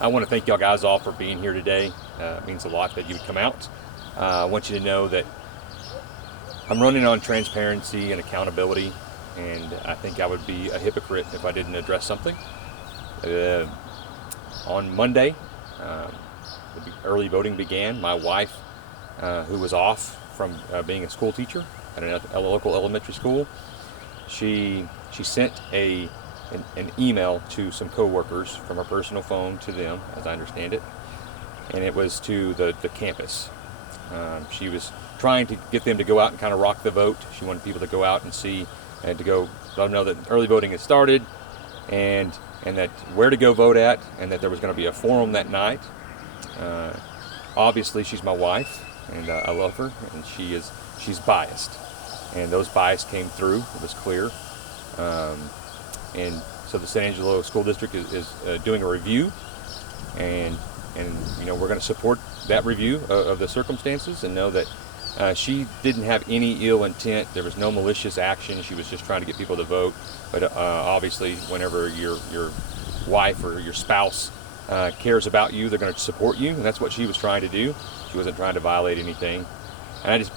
I want to thank y'all guys all for being here today. It means a lot that you would come out. I want you to know that I'm running on transparency and accountability, and I think I would be a hypocrite if I didn't address something. On Monday, the early voting began. My wife, who was off from being a school teacher at a local elementary school, she sent an email to some coworkers from her personal phone to them, as I understand it, and it was to the campus. She was trying to get them to go out and kind of rock the vote. She wanted people to go out and see, and to go let them know that early voting had started, and that where to go vote at, and that there was going to be a forum that night. Obviously, she's my wife, and I love her, and she's biased, and those bias came through. It was clear, and so the San Angelo School District is doing a review, and you know, we're going to support that review of the circumstances and know that she didn't have any ill intent. There was no malicious action. She was just trying to get people to vote. But obviously, whenever your wife or your spouse cares about you, they're going to support you, and that's what she was trying to do. She wasn't trying to violate anything. And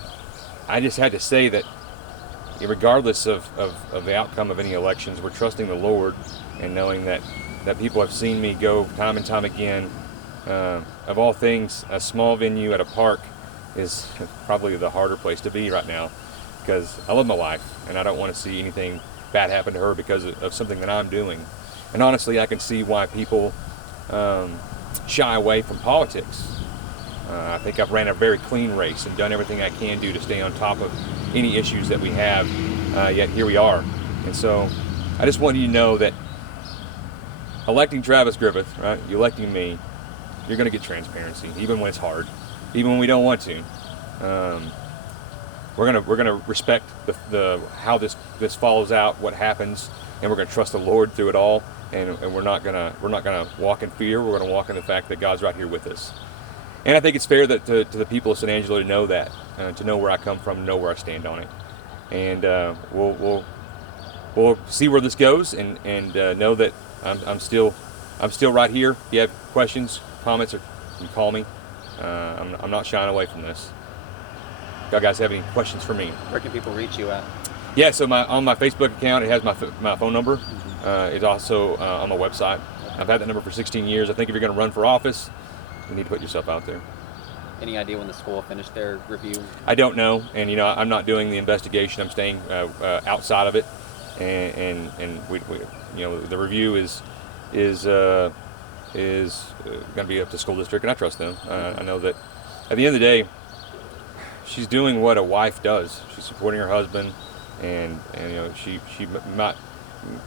I just had to say that regardless of the outcome of any elections, we're trusting the Lord and knowing that people have seen me go time and time again. Of all things, a small venue at a park is probably the harder place to be right now, because I love my wife and I don't want to see anything bad happen to her because of something that I'm doing. And honestly, I can see why people shy away from politics. I think I've ran a very clean race and done everything I can do to stay on top of any issues that we have, yet here we are. And so I just want you to know that electing Travis Griffith, right, you electing me, you're going to get transparency, even when it's hard, even when we don't want to. We're gonna respect the how this follows out, what happens, and we're gonna trust the Lord through it all. And we're not gonna walk in fear. We're gonna walk in the fact that God's right here with us. And I think it's fair that to the people of San Angelo to know that, to know where I come from, know where I stand on it. And we'll see where this goes, and know that I'm still right here. If you have questions, comments, or you can call me. I'm not shying away from this. Y'all guys have any questions for me? Where can people reach you at? Yeah, so on my Facebook account, it has my phone number. It's also on my website. I've had that number for 16 years. I think if you're going to run for office, you need to put yourself out there. Any idea when the school will finish their review? I don't know, and you know, I'm not doing the investigation. I'm staying outside of it, and we you know, the review is going to be up to school district, and I trust them. I know that at the end of the day, she's doing what a wife does. She's supporting her husband, and you know, she might,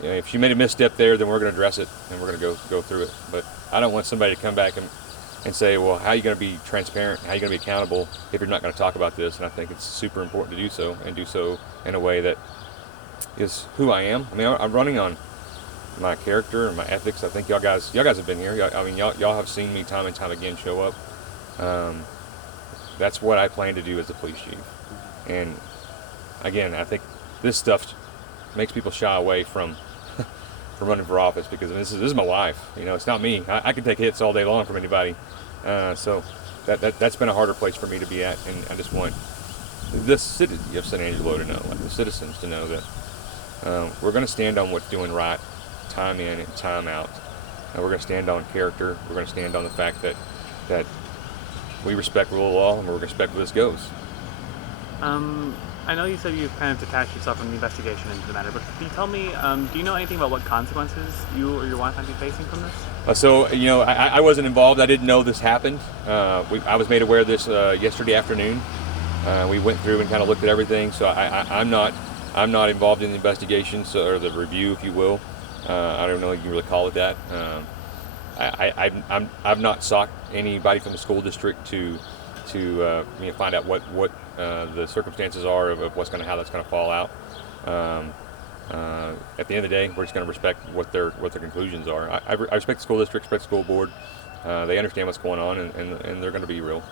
if she made a misstep there, then we're going to address it and we're going to go through it. But I don't want somebody to come back and say, well, how are you going to be transparent? How are you going to be accountable if you're not going to talk about this? And I think it's super important to do so, and do so in a way that is who I am. I mean, I'm running on my character and my ethics. I think y'all guys have been here. I mean, y'all have seen me time and time again show up. That's what I plan to do as the police chief. And again, I think this stuff makes people shy away from running for office, because this is my wife. You know, it's not me. I can take hits all day long from anybody. So that's been a harder place for me to be at, and I just want the city of San Angelo to know, like the citizens to know that we're going to stand on what's doing right, time in and time out. And we're going to stand on character. We're going to stand on the fact that we respect rule of law, and we're going to respect where this goes. I know you said you've kind of detached yourself from the investigation into the matter, but can you tell me, do you know anything about what consequences you or your wife might be facing from this? So, you know, I wasn't involved. I didn't know this happened. I was made aware of this yesterday afternoon. We went through and kind of looked at everything. So I'm not involved in the investigation, or the review, if you will. I don't know if you can really call it that. I've not sought anybody from the school district to find out what the circumstances are of how that's going to fall out. At the end of the day, we're just going to respect what their conclusions are. I respect the school district, respect the school board. They understand what's going on, and they're going to be real.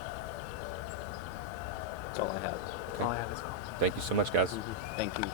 That's all I have. That's all I have as well. Thank you so much, guys. Thank you.